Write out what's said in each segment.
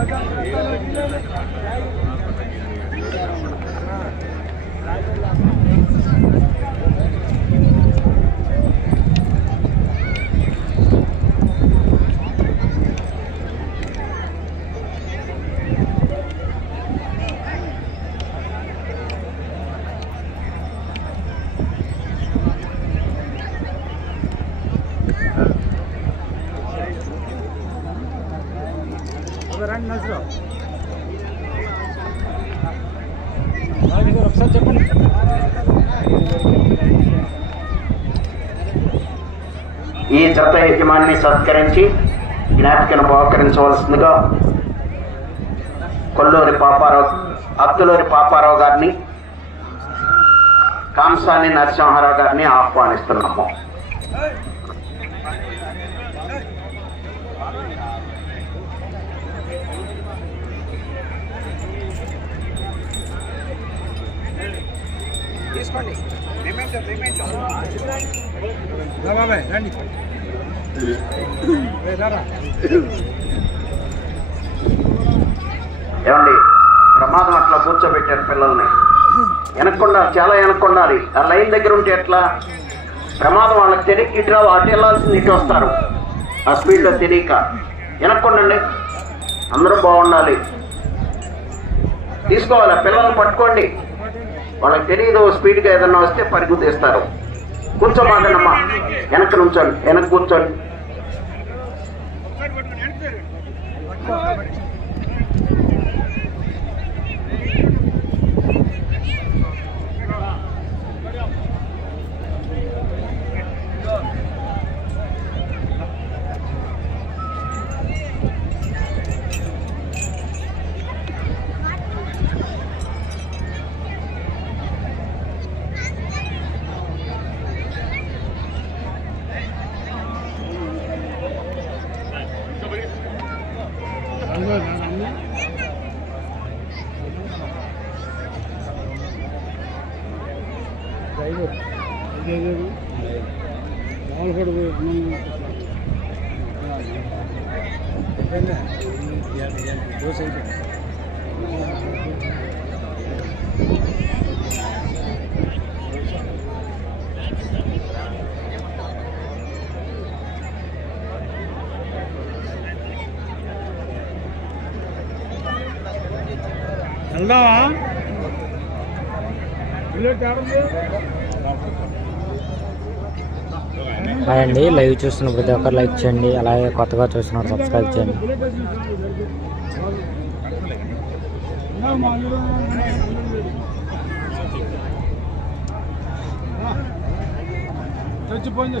i don't know జత యజమాన్ని సత్కరించి జ్ఞాపికను బహుకరించవలసిందిగా కొల్లూరి పాపారావు అబ్దులూరి పాపారావు గారిని కాంసాని నరసింహారావు గారిని ఆహ్వానిస్తున్నాము. తీసుకోండి. రండి. ఏమండి ప్రమాదం అట్లా కూర్చోబెట్టారు పిల్లల్ని. వెనక్కుండాలి చాలా వెనక్కుండాలి. ఆ లైన్ దగ్గర ఉంటే ఎట్లా? ప్రమాదం వాళ్ళకి తెలియక ఇటు రావు అటు వెళ్ళాల్సింది ఇటు వస్తారు. ఆ స్పీడ్లో తెలియక. వెనక్కుండండి. అందరూ బాగుండాలి. తీసుకోవాలి ఆ పిల్లల్ని పట్టుకోండి. వాళ్ళకి తెలియదు స్పీడ్గా ఏదన్నా వస్తే పరుగుతీస్తారు తీస్తారు కూర్చోమాదన్నమ్మా వెనక్కి నుంచోండి వెనక్కి కూర్చోండి ದೋಸೆ ಇದೆ అండి. లైవ్ చూస్తున్న ప్రతి ఒక్కరు లైక్ చేయండి. అలాగే కొత్తగా చూస్తున్నారు సబ్స్క్రైబ్ చేయండి. చచ్చిపోయింది.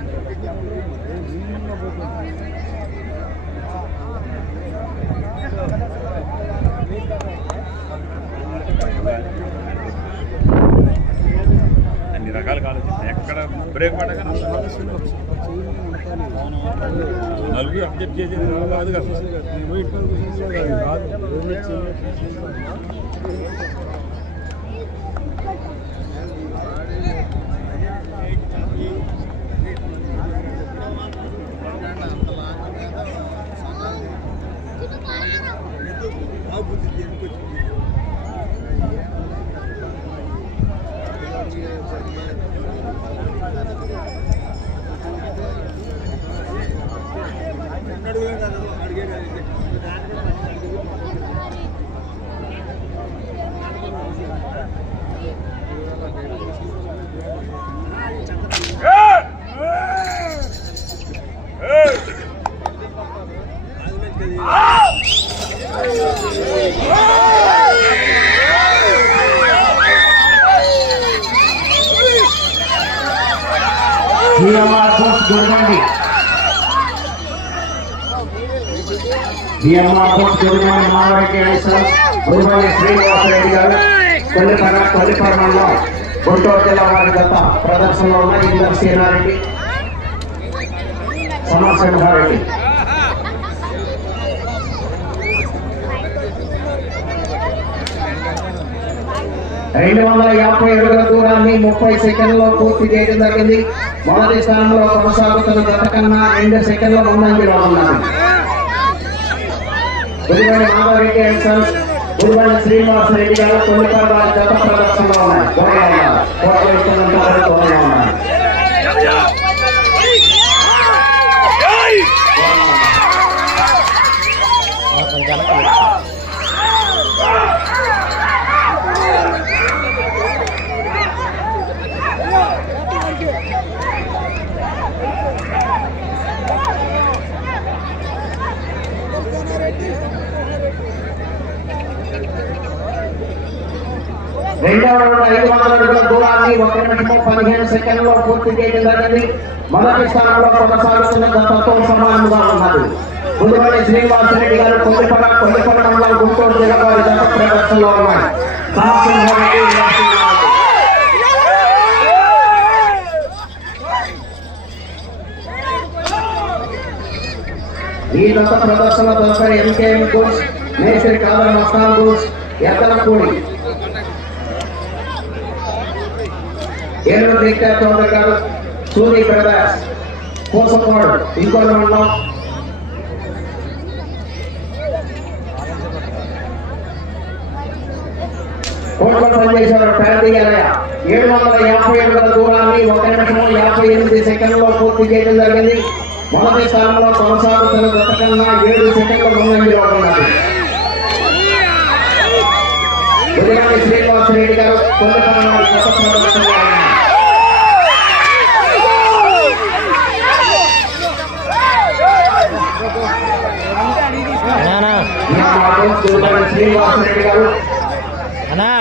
బ్రేక్ పడగానే నలుగురు అబ్జెక్ట్ చేసేది కాదు కదా బిఎంఆర్ పోస్ట్ శ్రీనివాసరెడ్డి గారు కొల్లిపర కొల్లిపర మండలం గుంటూరు జిల్లా వారి గత ప్రదర్శనలో ఉన్న ఇందర్ సీనారెడ్డి రెండు వందల యాభై అడుగుల దూరాన్ని ముప్పై సెకండ్లో పూర్తి చేయడం జరిగింది. మొదటి స్థానంలో కొనసాగుతున్న గత కన్నా రెండు సెకండ్ల ముందంజలో ఉన్నారు గురువారి మాధవరెడ్డి అండ్ సన్స్ గురువారి శ్రీనివాస్ రెడ్డి గారు కొన్నిపాటు వారి గత ప్రదర్శనలో ఉన్నాయి దూరంగా ఉన్నారు కోట్ల ఇస్తున్నంత దూరంగా ఉన్నారు. రెండవ రౌండ్ ఐదు వందల అడుగుల దూరాన్ని ఒక నిమిషం పదిహేను సెకండ్లో పూర్తి చేయడం జరిగింది మొదటి స్థానంలో కొనసాగుతున్న గతంతో సమానంగా ఉన్నది. గురువారి శ్రీనివాస్ రెడ్డి గారు కొద్దిపడ కొద్దిపడ మండలం గుంటూరు జిల్లా వారి గత ప్రదర్శనలో ఉన్నాయి. ఈ దత్త ప్రదర్శన తదుపరి ఎంకేఎం గూడ్స్ మేస్త్రి కాదల మస్తాన్ గూడ్స్ ఎత్తలపూడి ఏలూరు రీత్యా చౌదరి గారు సూరి బ్రదర్స్ కోసపాడు ఇంకో మండలం కోట్ల పనిచేశారు పేదయ్యాలయ ఏడు వందల యాభై ఎనిమిది దూరాన్ని ఒక నిమిషం యాభై ఎనిమిది సెకండ్లో పూర్తి చేయడం జరిగింది. మొదటి స్థానంలో కొనసాగుతున్న గత కన్నా ఏడు సెకండ్ల ముందంజలో ఉన్నది గురుగారి శ్రీనివాస్ రెడ్డి గారు కొన్ని పనులు గత ప్రదర్శనలో ఉన్నారు. అన్నా ఈ మాటలు గురుగారి శ్రీనివాస్ రెడ్డి గారు అన్నా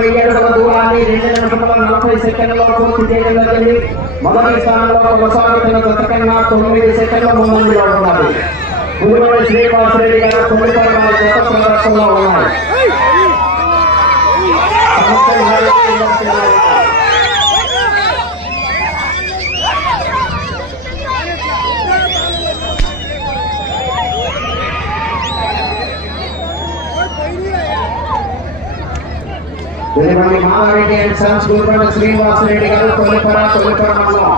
వెయ్యి దూరాన్ని రెండు నిమిషముల నలభై పూర్తి చేయడం జరిగింది మొదటి స్థానంలో కొనసాగుతున్న కన్నా తొమ్మిది సెకండ్ల ముందంజలో ఉన్నారు పులివడి శ్రీనివాసరెడ్డి గారు తొమ్మిది జత ప్రదర్శనలో ఉన్నారు. సంవత్సరం వేల కింద వెలువడి మాధవరెడ్డి అండ్ సన్స్ గురుపడ శ్రీనివాసరెడ్డి గారు తొలిపర తొలిపర మండలం.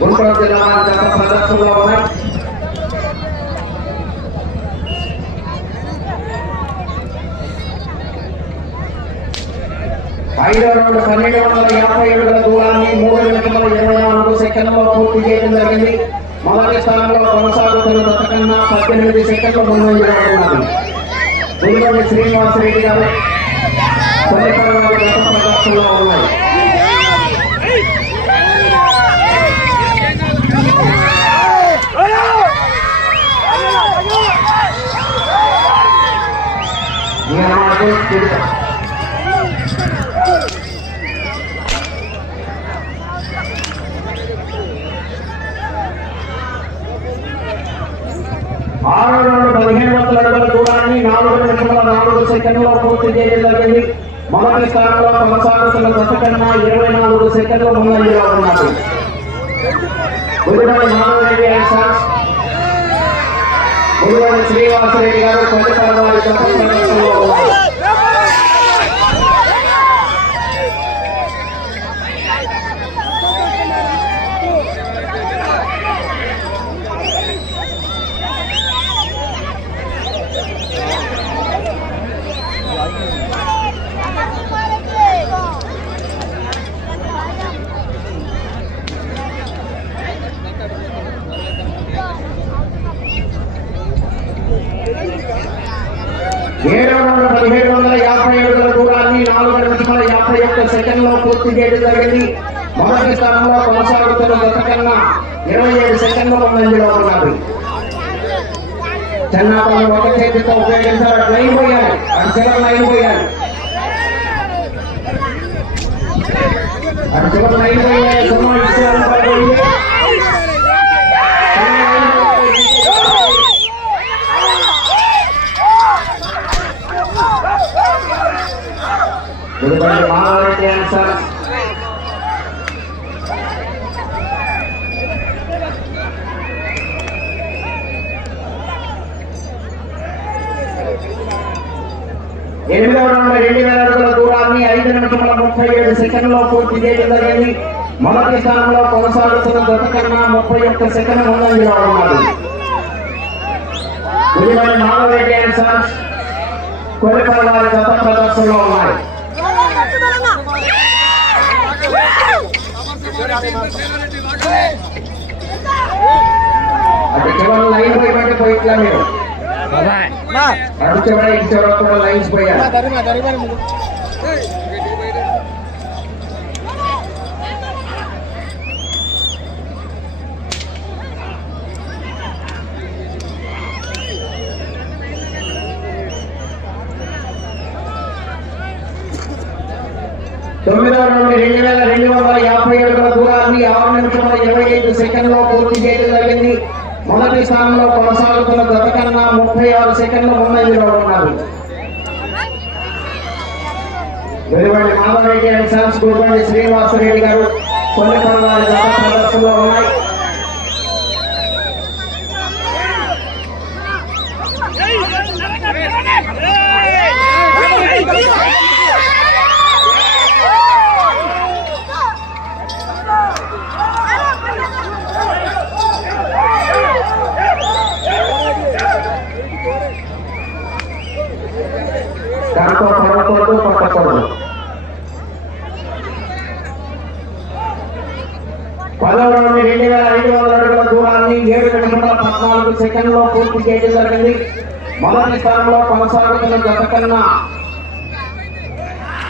గుంటూరు జిల్లా వారి జత ప్రదర్శనలో ఉన్నాయి. ఐదో రౌండ్ పన్నెండు వందల యాభై ఏడుల దూరాన్ని మూడు నిమిషముల ఇరవై నాలుగు సెకండ్లలో పూర్తి చేయడం జరిగింది. మొదటి స్థానంలో కొనసాగుతున్న జత కన్నా పద్దెనిమిది సెకండ్ల ముందంజలో ఉన్నది గురుపడి శ్రీనివాసరెడ్డి గారు ప్రదర్శనలో ఉన్నాయి ఈనాడు తిరుగు- ఆరు రెండు పదిహేను వందల అడుగుల దూరాన్ని నాలుగు నిమిషముల నాలుగు సెకండ్లో పూర్తి చేయడం జరిగింది మొదటి స్థానంలో కొనసాగుతున్న గత కన్నా ఇరవై నాలుగు సెకండ్లు ముందంజలో ఉన్నారు గురువారి మాధవరెడ్డి అండ్ సన్స్ శ్రీనివాసరెడ్డి గారు తొలి పరవారి జత ప్రదర్శనలో ఉన్నారు ఏడు వందల పదిహేడు వందల యాభై ఏడుల దూరాన్ని నాలుగు నిమిషముల గతంలో పూర్తి చేయడం జరిగింది. మొదటి స్థానంలో కొనసాగుతున్న గత కన్నా ఇరవై ఏడు సెకండ్ల ముందంజలో ఉన్నారు చెన్నాపల్లి ఒక చేతితో ఉపయోగించారు. అటు లైన్ పోయాలి. అటు చివరి లైన్ పోయాలి. అటు చివరి లైన్ పోయాలి. సుమా ఇటు చివరి పడిపోయింది. గురుబండి మాధవరెడ్డి ఎనిమిదవ రౌండ్ రెండు వేల అడుగుల దూరాన్ని ఐదు నిమిషముల ముప్పై ఏడు సెకండ్లో పూర్తి చేయడం జరిగింది. మొదటి స్థానంలో కొనసాగుతున్న గత కన్నా ముప్పై ఒక్క సెకండ్ ముందంజలో ఉన్నారు. గురువారి మాధవరెడ్డి అండ్ సన్స్ కొలిపల వారి గత ప్రదర్శనలో ఉన్నాయి. అది చివరి లైన్ పోయి పోయి ఇట్లా మీరు అటు చివర ఇటు చివర కూడా లైన్స్ పోయారు రెండు వేల రెండు వందల యాభై ఏడుల దూరాన్ని ఆరు నిమిషముల ఇరవై ఐదు సెకండ్లో పూర్తి చేయడం జరిగింది. మొదటి స్థానంలో కొనసాగుతున్న గత కన్నా ముప్పై ఆరు సెకండ్లు ముందంజలో ఉన్నారు. వెలువడి మాధవరెడ్డి అండ్ సన్స్ గురువండి శ్రీనివాసరెడ్డి గారు కొన్ని పర్వాల గత ప్రదర్శనలో ఉన్నాయి దాంతో పడకూడదు పట్టకూడదు పదవ నుండి రెండు వేల ఐదు వందల అడుగుల దూరాన్ని ఏడు నిమిషముల పద్నాలుగు సెకండ్లో పూర్తి చేయడం జరిగింది. మొదటి స్థానంలో కొనసాగుతున్న గత కన్నా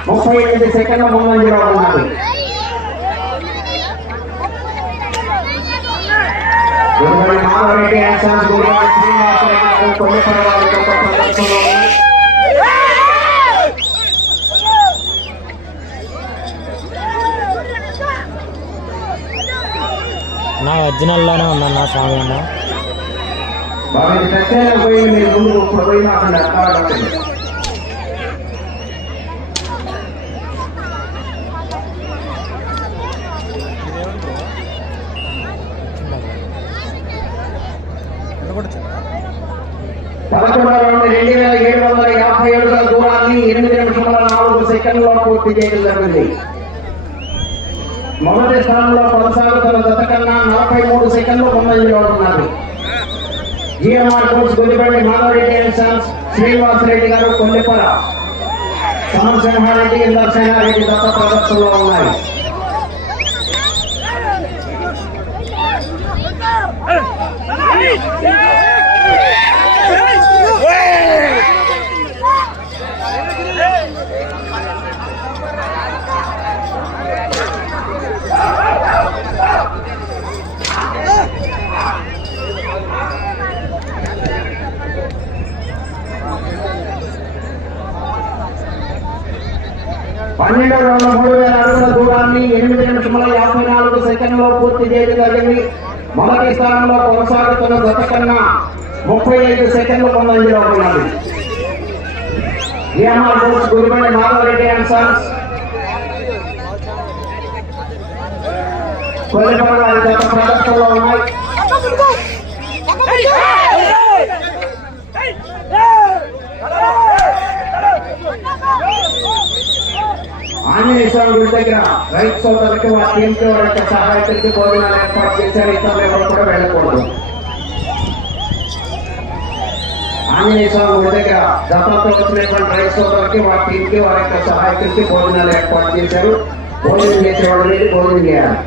ముప్పై ఎనిమిది సెకండ్ల ముందంజలో ఉన్నది గురువారి మాధవరెడ్డి అండ్ సన్స్ గురువారి శ్రీనివాసరెడ్డి గారు యొక్క ప్రదర్శనలో అన్న ఒరిజినల్లోనే ఉందన్న స్వామి అన్న. రెండు వేల ఏడు వందల యాభై ఏడుల దూరాన్ని ఎనిమిది నిమిషముల నాలుగు సెకండ్లో పూర్తి చేయడం జరిగింది. మొదటి స్థానంలో కొనసాగుతున్న జత కన్నా నలభై మూడు సెకండ్లు ముందంజలో ఉన్నారు GMR coach Gudipalli Madhavareddy and sons Srinivasareddy garu Kollipara Samarasimhareddy ఇందర్సేనారెడ్డి దత్త ప్రదర్శనలో ఉన్నాయి. Yeah! పన్నెండు వందల మూడు వేల అడుగుల దూరాన్ని ఎనిమిది నిమిషముల యాభై నాలుగు సెకండ్లో పూర్తి చేయడం జరిగింది మొదటి స్థానంలో కొనసాగుతున్న గత కన్నా ముప్పై ఐదు సెకండ్లు ముందంజలో ఉన్నది. ఏఎంఆర్ బోస్ గురుమణి మాధవరెడ్డి అండ్ సన్స్ కొల్లిపల్లి వారి ప్రదర్శనలో ఉన్నాయి. ఆంజనేయ స్వామి గుడి దగ్గర రైతు సోదరులకి వారి టీంకి వారి యొక్క సహాయకులకి భోజనాలు ఏర్పాటు చేశారు ఇతరులు ఎవరు కూడా వెళ్ళకూడదు. ఆంజనేయ స్వామి గుడి దగ్గర దత్తతో వచ్చినటువంటి రైతు సోదరులకి వారి ఇంటి వారి యొక్క సహాయకులకి భోజనాలు ఏర్పాటు చేశారు. భోజనం చేసే చేసేవాళ్ళు అనేది భోజనం చేయాలి.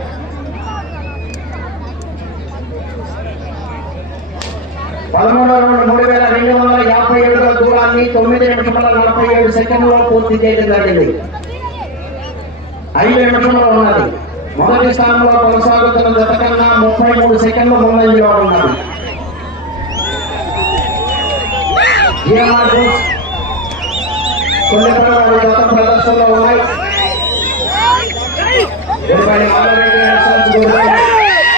పదమూడు రౌండ్ మూడు వేల రెండు వందల యాభై ఏడుల దూరాన్ని తొమ్మిది నిమిషముల నలభై ఏడు సెకండ్లో పూర్తి చేయడం జరిగింది. ఐదు నిమిషంలో ఉన్నది మొదటి స్థానంలో కొనసాగుతున్న జత కన్నా ముప్పై మూడు సెకండ్లు ముందంజలో ఉన్నది కొన్ని Books కొల్లిపల్లి వారి జత ప్రదర్శనలో ఉన్నాయి గుడిపల్లి and Sons గుడిపల్లి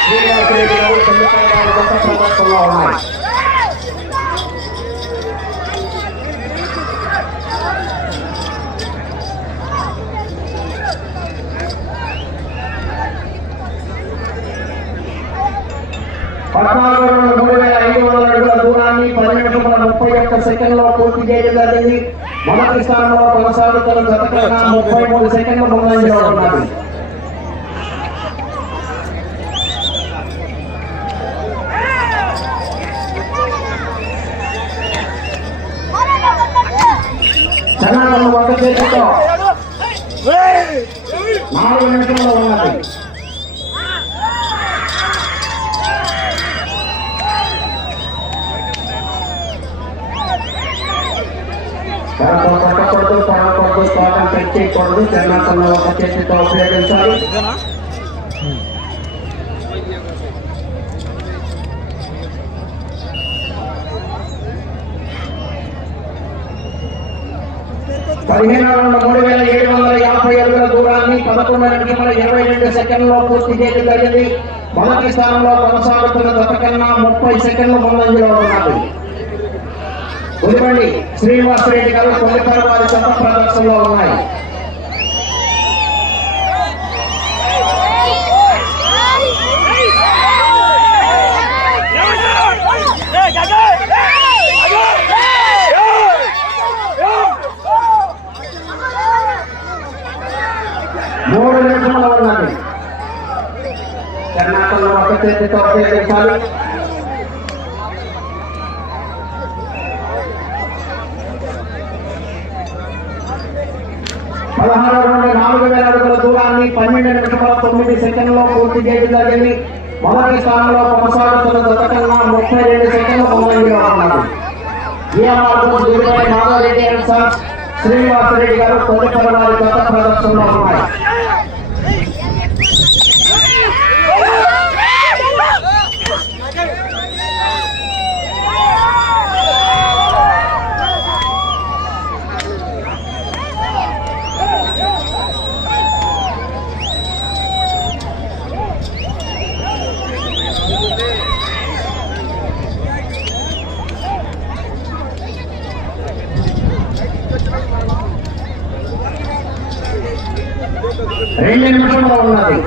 శ్రీనివాసరెడ్డి గారు కొల్లిపల్లి వారి జత ప్రదర్శనలో ఉన్నాయి పద్నాలుగు రెండు మూడు వేల ఐదు వందల అడుగుల దూరాన్ని పది నిమిషముల ముప్పై ఒక్క సెకండ్లో పూర్తి చేయడం జరిగింది. మొదటి స్థానంలో కొనసాగుతున్న జత కన్నా ముప్పై మూడు సెకండ్ల ముందంజలో ఉన్నది ఒక చేతితో నాలుగు నిమిషంలో ఉన్నది. తోటం తెచ్చేయకూడదు జనాలను ఒక చేతితో ఉపయోగించాలి పదిహేను రెండు మూడు వేల ఏడు వందల యాభై అడుగుల దూరాన్ని పదకొండు నిమిషముల ఇరవై రెండు సెకండ్లో పూర్తి చేయడం జరిగింది. మొదటి స్థానంలో కొనసాగుతున్న గతకన్నా ముప్పై సెకండ్లు ముందంజలో ఉన్నది. గుడిపల్లి శ్రీనివాసరెడ్డి గారు కొల్లిపల్లి వారి చట్ట ప్రదర్శనలో ఉన్నాయి మూడు నిమిషములు ఉన్నది కర్ణాటకలో ఒక చేతితో ఉపయోగించాలి పదహారు నుండి నాలుగు వేల అడుగుల దూరాన్ని పన్నెండు నిమిషముల తొమ్మిది సెకండ్లో పూర్తి చేయడం జరిగింది. మొదటి స్థానంలో కొనసాగుతున్న జతకన్నా ముప్పై రెండు సెకండ్లు ముందంజలో ఉన్నారు. మాధవరెడ్డి శ్రీనివాసరెడ్డి గారు తొలి వారి జత ప్రదర్శనలో ఉన్నాయి రెండు నిమిషంలో ఉన్నది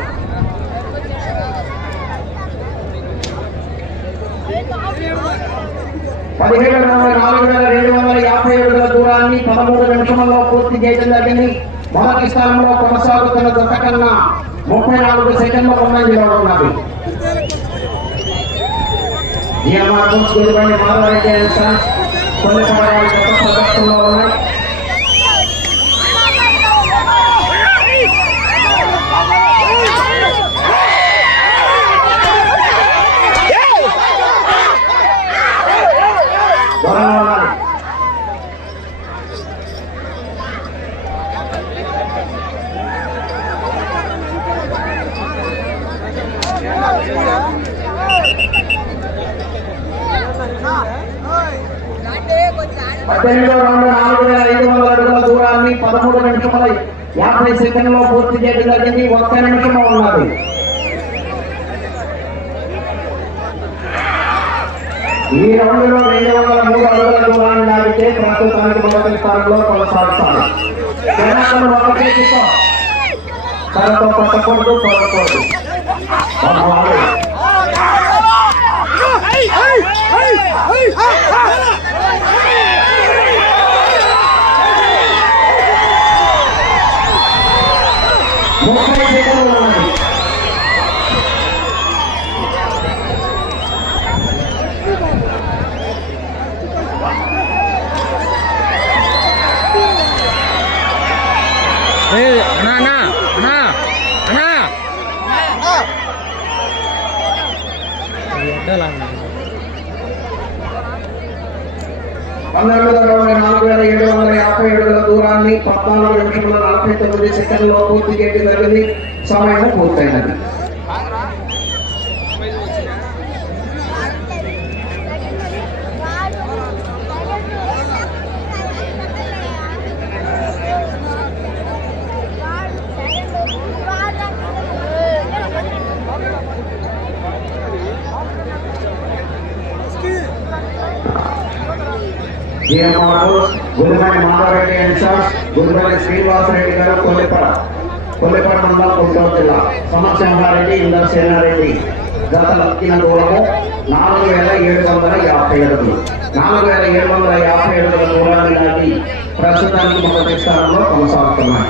పదిహేడు వందల నాలుగు వేల రెండు వందల యాభై ఏడుల దూరాన్ని పదమూడు నిమిషంలో పూర్తి చేయడం జరిగింది మొదటి స్థానంలో కొనసాగుతున్న జత కన్నా ముప్పై నాలుగు సెకండ్ల ముందంజలో ఉన్నది జిఎంఆర్ గురువారి మాధవరెడ్డి అండ్ సన్స్ కొన్ని పడవలు కొత్త ప్రదర్శనలో ఉన్నాయి దూరంగా ఉన్నది పద్దెనిమిదో రౌండ్ నాలుగు వేల ఐదు వందల అడుగుల దూరాన్ని పదమూడు నిమిషముల యాభై సెకండ్లో పూర్తి చేయడం జరిగింది ఒక్క నిమిషము ఉన్నది ఈ రౌండ్లో రెండు వందల మూడు అడుగుల దూరాన్ని దాటితే ప్రస్తుతానికి మొదటి స్థానంలో కొనసాగుతారు జనాలను ఒకటే తీసుకో తనతో కొట్టకూడదు Hey! Hey! Hey! Hey! ఉన్నది అన్నా అన్నా అన్నా అన్నా ఎడ్డాలన్నా పన్నెండు అరవై నాలుగు వేల ఏడు వందల యాభై ఏడుల దూరాన్ని పద్నాలుగు నిమిషముల నలభై తొమ్మిది సెకండ్లో పూర్తి చేయడం జరిగింది సమయం పూర్తయినది. GMR Gurumani Madhavareddy and sons Gurumani Srinivasareddy garu Kollipada. Kollipada మండలం గుంటూరు జిల్లా. సమర్సింహారెడ్డి ఇందర్ సేనారెడ్డి. గత లక్కిన దూరము నాలుగు వేల ఏడు వందల యాభై అడుగులు నాలుగు వేల ఏడు వందల యాభై అడుగుల దూరాన్ని దాటి ప్రస్తుతానికి మొదటి స్థానంలో కొనసాగుతున్నాయి.